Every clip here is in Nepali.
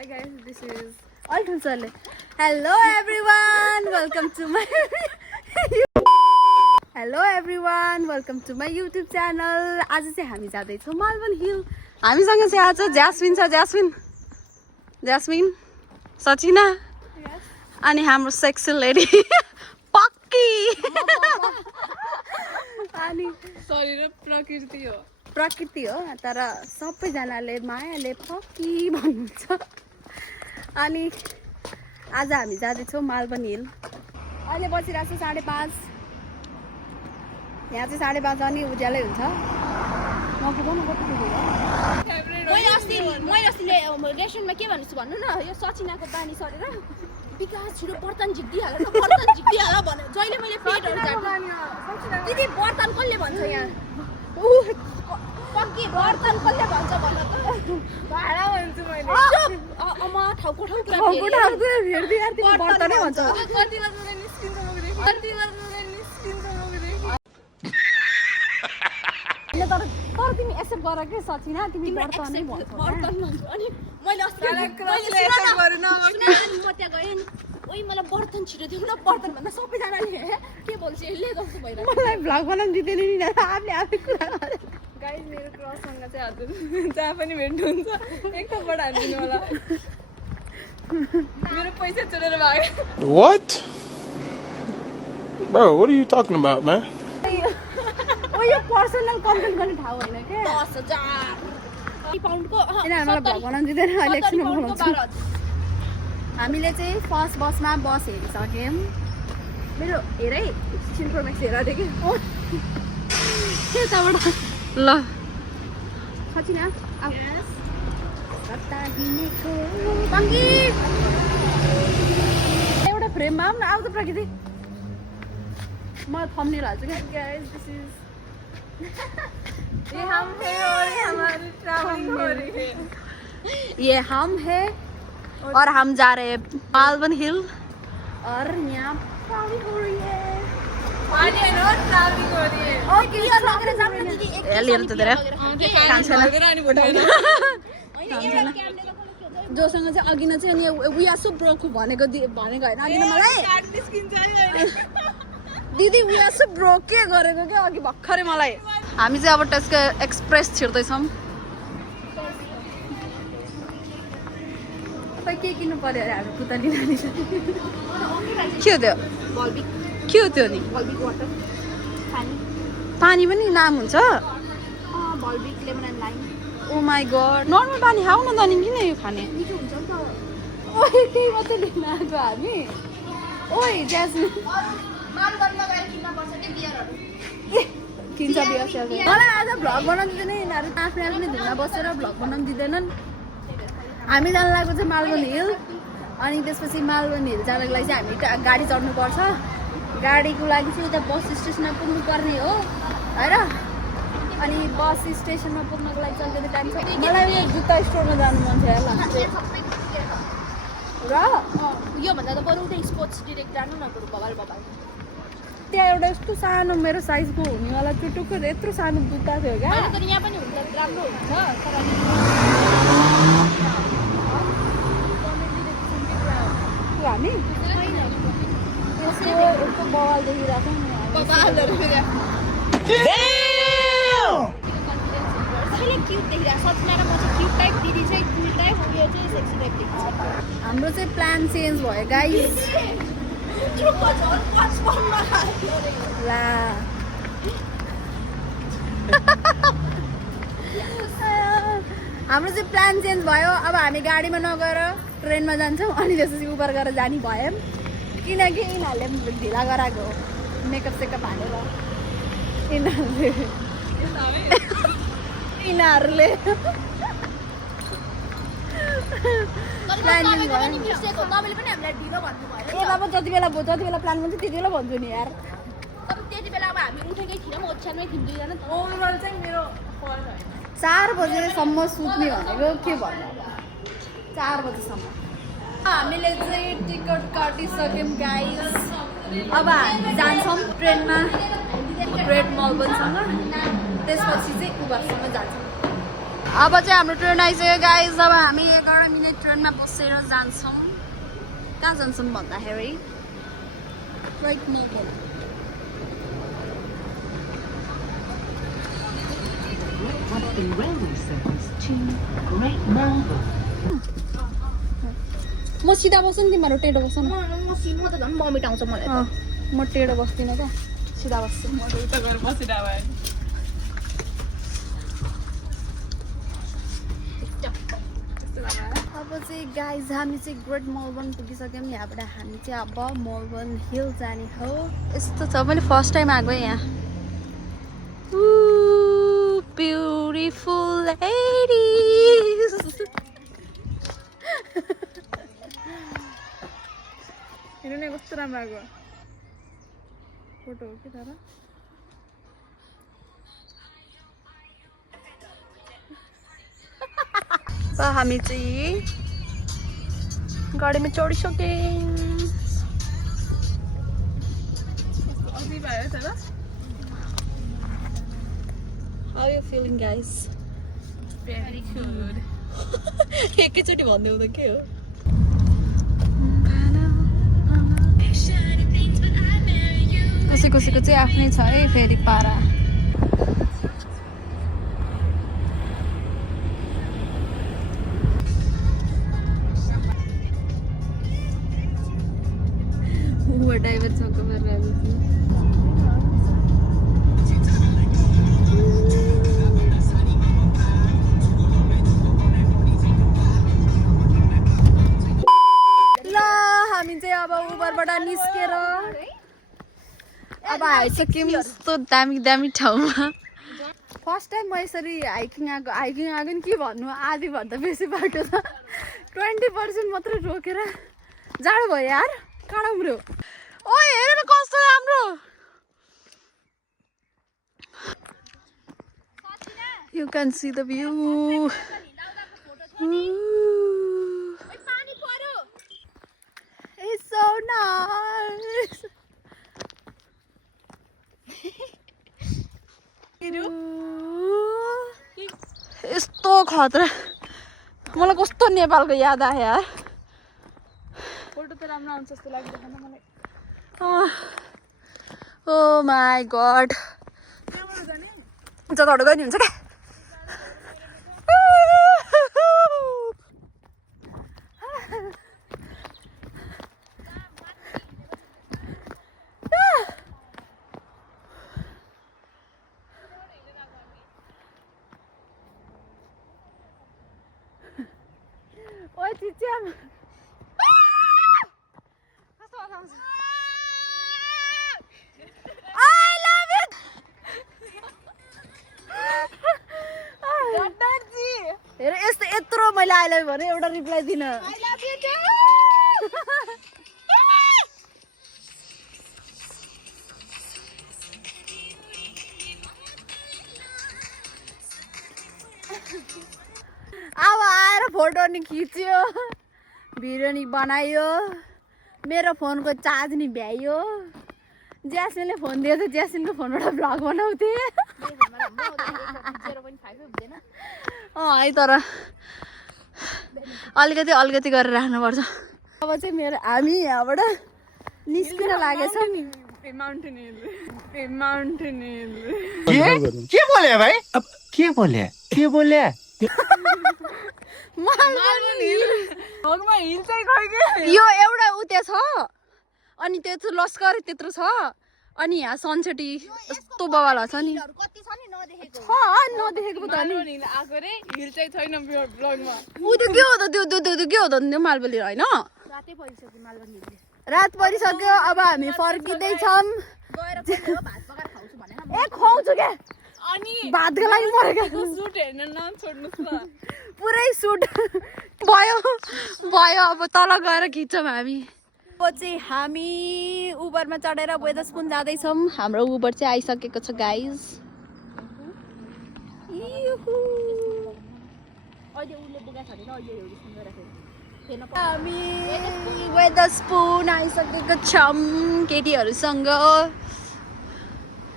Hi guys, this is All ठुल्छोले Hello everyone, welcome to my Hello everyone, welcome to my YouTube channel. आज चाहिँ हामी जाँदै छौं मालबन हिल. हामीसँग चाहिँ आज ज्यास्मिन छ, ज्यास्मिन, सचिना अनि हाम्रो सेक्सी लेडी पक्की. अनि शरीर प्रकृति हो. प्रकृति हो तर सबैजनाले मायाले पक्की भन्नुहुन्छ. अनि आज हामी जाँदैछौँ मालबन हिल. अहिले बसिरहेको छु 5:30. यहाँ चाहिँ 5:30 अनि उज्यालै हुन्छ. मैले अस्ति रेस्टुरेन्टमा के भन्छु भन्नु न, यो सचिनाको बानी सरेर विकास छिटो बर्तन झिक्दिहाल न, बर्तन झिक्दिहाल भने जहिले मैले प्लेटहरू झाट्छु. दिदी बर्तन कसले भन्छ यहाँ? पक्की बर्तन कसले भन्छ भन त? भाडा भन्छु मैले. अमा ठाउँको ठाउँ कुरा भेट्दै यार तिमी बर्तनै भन्छ. कतिला जोडे निस्किन्छ मुखदेखि. तर तिमी एक्सेप्ट गर के सचिना, तिमी बर्तनै भन्छौ. बर्तन भन्छु. अनि मैले अस्ति म त्यहाँ गएँ नि, ओइ मलाई बर्तन छिटो दिउँ न, बर्तन भन्दा सबैजनाले के बोल्छ यसले जस्तो भइरहेको. मलाई भ्लग बनाउन दिँदैन नि, आफूले कुरा गरे. गाइस मेरो क्रससँग चाहिँ हजुर जहाँ पनि भेट्नुहुन्छ एकपल्ट हानिदिनु होला. मेरो पैसा चोरेर भाग्यो. What? Bro, what are you talking about, man? ओ यो पर्सनल कन्टेन्ट गर्ने ठाउँ होइन के. 10,000 पाउन्डको किनभने मलाई भ्लग बनाउन दिँदैन. अहिले एकछिन बनाउँछु. हामीले चाहिँ फर्स्ट बसमा बस हेरिसक्यौँ. मेरो हेरै 16 Pro Max हेरेको थिएँ कि त्यताबाट. ल सचिना आऊ. कता हिँडेको पङ्की एउटा फ्रेममा आऊ न. आऊ त प्रकृति, म थम्बनेल हाल्छु क्या. गाइस दिस इज ये हम है और हमारी ट्रैवलिंग हो रही है. ये हम है और हम जा रहे हैं मालबन हिल और यहाँ पानी हो रही है. पानी है ना, ट्रैवलिंग हो रही है. ओइ क्लियर लगेर जाऊ न दिदी. एक लिएर त धेरै लगेर अनि भुटाइन. जोसँग चाहिँ अघि न चाहिँ अनि वी आर सो ब्रोक भनेको होइन अघि न मलाई कार्ड निस्किन्छ अहिले. दिदी वी आर सो ब्रोक के गरेको क्या अघि भर्खरै मलाई. हामी चाहिँ अब त्यसको एक्सप्रेस छिर्दैछौँ. खै के किन्नु पर्यो अरे हाम्रो पुतली नानी. के हो त्यो? बल्बिक के हो त्यो नि? बल्बिक वाटर पानी. पानी पनि नाम हुन्छ? बल्बिक lemon and lime. Oh my god, normal पानी खाऊ न त. अनि किन यो खाने? मिठो हुन्छ नि त. ओइ त्यही मात्रै लिन आएको हामी. ओइ ज्यास्मिन मालबन लगाएर किन्न पर्छ के बियरहरू. किन्छ बियर. मलाई आज भ्लग बनाउनु दिँदैन यिनीहरू. आफ्नै आफ्नै धुनमा बसेर भ्लग बनाउनु दिँदैनन्. हामी जान लागेको चाहिँ मालबन हिल. अनि त्यसपछि मालबन हिल जानको लागि चाहिँ हामी गाडी चढ्नुपर्छ. गाडीको लागि चाहिँ उता बस स्टेसनमा पुग्नुपर्ने हो होइन. अनि बस स्टेसनमा पुग्नको लागि चाहिँ अलिकति टाइम छ. मलाई यो जुत्ता स्टोरमा जानु मन छ यार. र यो भन्दा त बरु उतै स्पोर्ट्स डिरेक्ट जानु न बरु. बबाल त्यहाँ एउटा यस्तो सानो मेरो साइजको हुनेवाला चुटुक्क यत्रो सानो जुत्ता थियो क्या. तर यहाँ पनि हुन्छ, राम्रो हुन्छ. तर हामी यस्तो बवाल देखिरहेको बबालहरू क्युट देखिरहेको. सचिना र म चाहिँ क्युट टाइप, दिदी चाहिँ कुल टाइप, यो चाहिँ सेक्सी टाइप देखिन्छ. हाम्रो चाहिँ प्लान चेन्ज भयो गाइस. ला हाम्रो चाहिँ प्लान चेन्ज भयो. अब हामी गाडीमा नगएर ट्रेनमा जान्छौँ. अनि त्यसपछि उबर गरेर जाने भयौँ किनकि यिनीहरूले पनि ढिला गराएको हो. मेकअप सेकअप हालेर यिनीहरूले तपाईँले पनि हामीलाई ढिलो भन्नुभयो. ए बाबा जति बेला प्लान हुन्छ त्यति बेला भन्छु नि यार. तर त्यति बेला अब हामी उठेकै थिएनौँ, ओछ्यानमै थियौँ दुईजना. ओभरअल चाहिँ मेरो फर्स्ट 4 बजेसम्म सुत्ने भनेको के भन्नु. 4 बजेसम्म हामीले चाहिँ टिकट काटिसक्यौँ गाइस. अब हामी जान्छौँ ट्रेनमा ग्रेट मलबनसँग. त्यसपछि चाहिँ उबरसँग जान्छौँ. अब चाहिँ हाम्रो ट्रेन आइसक्यो गाइस। अब हामी 11 मिनट ट्रेनमा बसेर जान्छौँ। कहाँ जान्छौँ भन्दाखेरि राइट मेलबोर्न। म सिधा बस्छु नि तिमीहरू टेढो बस्छ न। म त झन् ममिट आउँछ मलाई त। म टेढो बस्दिनँ त सिधा बस्छु। म त उता गएर बसिरहेको भए अब चाहिँ गाइज हामी चाहिँ ग्रेट मेलबोर्न पुगिसक्यौँ। यहाँबाट हामी चाहिँ अब मेलबोर्न हिल जाने हो। यस्तो छ, मैले फर्स्ट टाइम आएको यहाँ। Beautiful ladies. हेर्नु नि कस्तो राम्रो आएको फोटो हो कि तर हामी चाहिँ गाडीमा चढिसक्यौँ। अझै भयो तर How are you feeling, guys? Very good एकैचोटि भन्दै हुँदा के हो? कसै कसैको चाहिँ आफ्नै छ है फेरि पारा। ड्राइभर छक्क परिरहेको थियो। ल हामी चाहिँ अब उबरबाट निस्केर अब आइसक्यौँ यस्तो दामी दामी ठाउँमा। फर्स्ट टाइम म यसरी हाइकिङ आएको नि के भन्नु, आधी भन्दा बेसी बाटो छ। 20% मात्रै रोकेर जाडो भयो यार। काँडा उम्रो। ओ हेर न कस्तो राम्रो। You can see the view. It's so nice. यस्तो खतरा। मलाई कस्तो नेपालको याद आयो यार। फोटो त राम्रो आउँछ जस्तो लाग्दैन मलाई। Oh my god. जताबाट गयो नि हुन्छ क्या। ओइ चिच्याम हेर यस्तो यत्रो मैले आई लभ भने एउटा रिप्लाई दिन। अब आएर फोटो नि खिच्यो, भिडियो नि बनायो, मेरो फोनको चार्ज नि भ्यायो। ज्यास्मिनले फोन दियो त ज्यास्मिनको फोनबाट भ्लग बनाउँथे। है तर अलिकति गरेर राख्नुपर्छ। अब चाहिँ हामी यहाँबाट निस्किन लागेछौँ। माउन्टेन हिल के बोले भाइ? अब के बोले? भगमा हिल चाहिँ खै के यो एउटा उते छ अनि त्यो चाहिँ लस्कर त्यत्रो छ अनि यहाँ सनसेटी यस्तो बवाल छ नि। कति छ नि नदेखेको। नदेखेको त नि। हिल आएको रे हिल चाहिँ छैन ब्लगमा। ऊ त्यो के हो त त्यो के हो त त्यो मालबली होइन। रातै परिसक्यो मालवनीले। रात परिसक्यो अब हामी फर्किँदैछौँ। गएर भात पकाएर खाउँछु भनेर ए खुवाउँछु क्या अनि भातको लागि मरेको। सुट हेर्न नछोड्नुस् न। पुरै सुट भयो अब तल गएर खिच्छौँ हामी। अब चाहिँ हामी उबरमा चढेर वेदरस्पुन जाँदैछौँ। हाम्रो उबर चाहिँ आइसकेको छ गाइज। अहिले उसले बोका छ भने अहिले हेर्नु गइराखेको। हामी वेदरस्पुन आइसकेको छौँ केटीहरूसँग।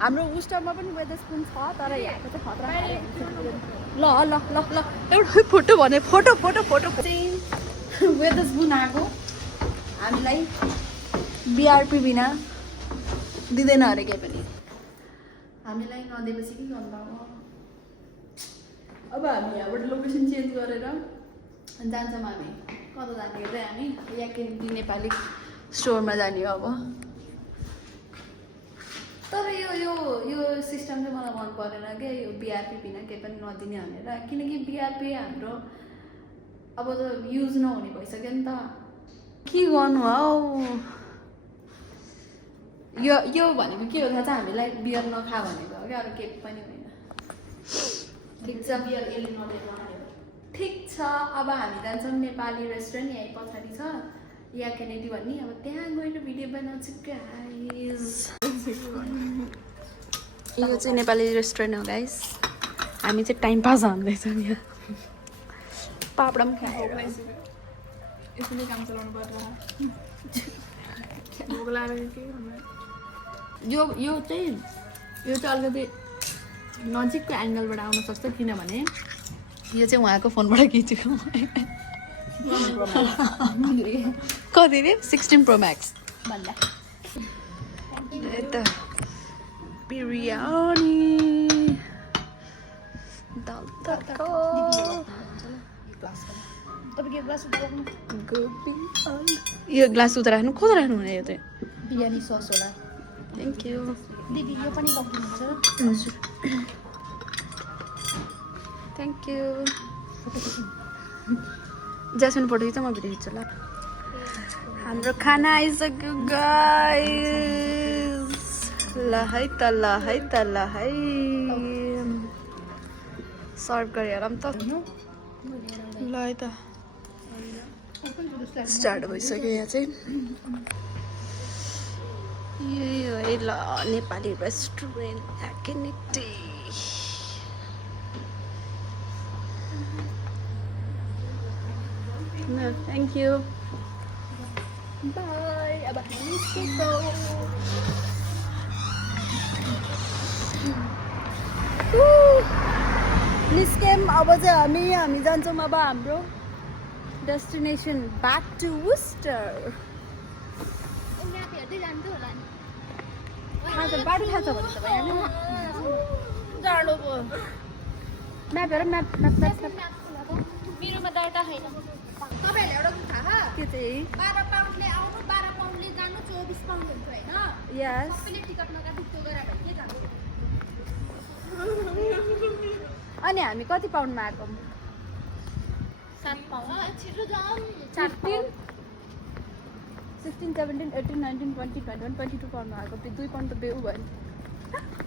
हाम्रो उस्टरमा पनि वेदरस्पुन छ तर यहाँको चाहिँ खतरा ल ल ल ल एउटा फोटो भने फोटो चाहिँ वेदरस्पुन आएको हामीलाई बिआरपी बिना दिँदैन अरे केही पनि हामीलाई नदिएपछि के गर्नु अब हामी यहाँबाट लोकेसन चेन्ज गरेर जान्छौँ हामी कता जाने हेर्दै हामी याकेन्डी नेपाली स्टोरमा जाने हो अब तर यो सिस्टम चाहिँ मलाई मन परेन क्या यो बिआरपी बिना केही पनि नदिने भनेर किनकि बिआरपी हाम्रो अब त युज नहुने भइसक्यो नि त के गर्नु हौ यो भनेको के हो थाहा छ हामीलाई बियर नखा भनेको हो क्या अरू केही पनि होइन ठिक छ बियर ठिक छ अब हामी जान्छौँ नेपाली रेस्टुरेन्ट यहीँ पछाडि छ या केनेडी भन्ने अब त्यहाँ गएर भिडियो बनाउँछु गाइस यो चाहिँ नेपाली रेस्टुरेन्ट हो गाइस हामी चाहिँ टाइम पास हान्दैछौँ यहाँ पापडा पनि खाएर यसले काम चलाउनु पर्छ भोक लागेको के यो चाहिँ अलिकति नजिकको एङ्गलबाट आउन सक्छ किनभने यो चाहिँ उहाँको फोनबाट खिचेको कति रे 16 Pro Max भन्दा यता बिरयानी दाल तडका यो ग्लास उता राख्नु कता राख्नु हुने यो चाहिँ बिरयानी सस होला थ्याङ्क यू दिदी यो पनि गरिदिनुहुन्छ हजुर थ्याङ्क यू ज्यासमिन फोटो खिच्छ म भिडियो खिच्छु ल हाम्रो खाना आइसक्यो गाइस ल है त सर्भ गरेर पनि त ल है त स्टार्ट भइसक्यो यहाँ चाहिँ यही हो है ल नेपाली रेस्टुरेन्ट याकेनेडी थ्याङ्क यू बाई अब हामी निस्क्यौँ अब चाहिँ हामी जान्छौँ अब हाम्रो डेस्टिनेसन ब्याक टु वुस्टर बाटो थाहा छ भने तपाईँ जाडो भयो म्याप हेर म्याप मेरोमा डाटा छैन तपाईँहरूलाई एउटा कुरा थाहा के चाहिँ 12 पाउन्डले आउनु 12 पाउन्डले जानु 24 पाउन्ड हुन्छ होइन यस सबैले टिकट नकाटी त्यो गरेर के जानु अनि हामी कति पाउन्डमा आएको 7 पाउन्ड छिटो जाऊँ 16 17 18 19 20 21 22 पाउन्डमा आएको 2 पाउन्ड त बेउ भयो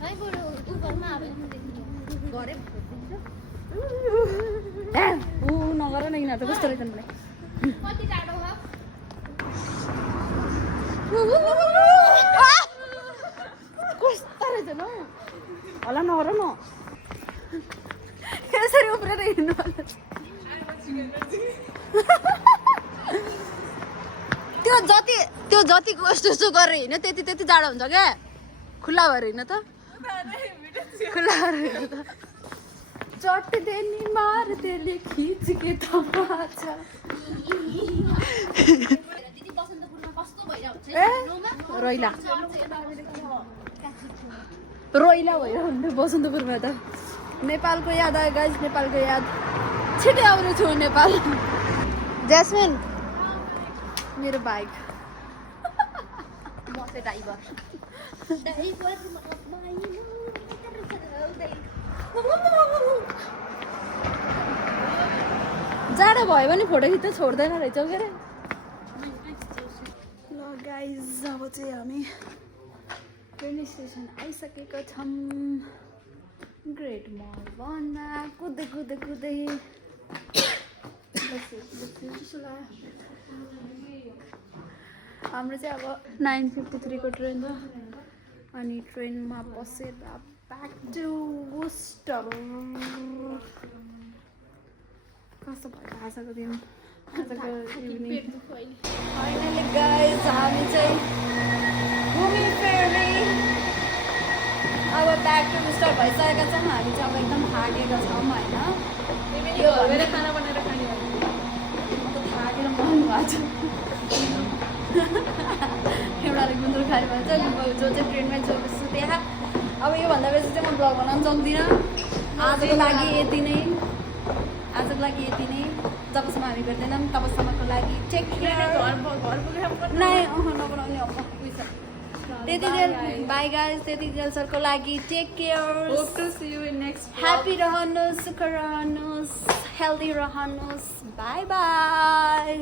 है बरु उबरमा अब गरे ऊ नगर न यिनीहरू त कस्तो रहेछन् मलाई कति टाढो हो कस्तो रहेछन् हौ होला नगर न यसरी उफ्रेर हिँड्नु त्यो जतिको यस्तो गरेर हिँड्यो त्यति जाडो हुन्छ क्या खुल्ला भएर हिँड्नु त खुल्ला भएर हिँड्नु त चट देनी मार देले खींच के तमाचा दिदी बसन्तपुरमा कस्तो भइरहेको छ रोइला भइरहेको हुन्छ बसन्तपुरमा त नेपालको याद आयो गाइस नेपालको याद छिटै आउने छु नेपाल ज्यास्मिन मेरो बाइक म चाहिँ ड्राइभर जाडो भयो भने फोटो खिच्न छोड्दैन रहेछौ के अरे ल गाइज अब चाहिँ हामी ट्रेन स्टेसन आइसकेको छौँ ग्रेट मल वनमा कुद्दै हाम्रो चाहिँ अब 9:53 को ट्रेन छ अनि ट्रेनमा बसेर ब्याक टु वुस्टर कस्तो भयो आजको दिन आजको इभिनिङ फाइनली गाइज हामी चाहिँ घुमी फेर्ने ब्याक टु स्टार्ट भइसकेका छौँ हामी चाहिँ अब एकदम थाकेका छौँ होइन यो घरबाटै खाना बनाएर खाने हो। म त थाकेर मर्नु भएको छ एउटाले गुन्द्रुक खाने भन्छ जो चाहिँ ट्रेनमै जोड्छु त्यहाँ अब योभन्दा बेसी चाहिँ म ब्लग बनाउनु सक्दिनँ आजको लागि यति नै जबसम्म हामी भेट्दैनौँ तबसम्मको लागि टेक केयर घर पुगेर नै नबनाउने अब त्यतिजेल बाई गाइज त्यतिजेलसरको लागि take care hope to see you in next happy रहनुहोस् सुख रहनुहोस् हेल्दी रहनुहोस् बाई बाई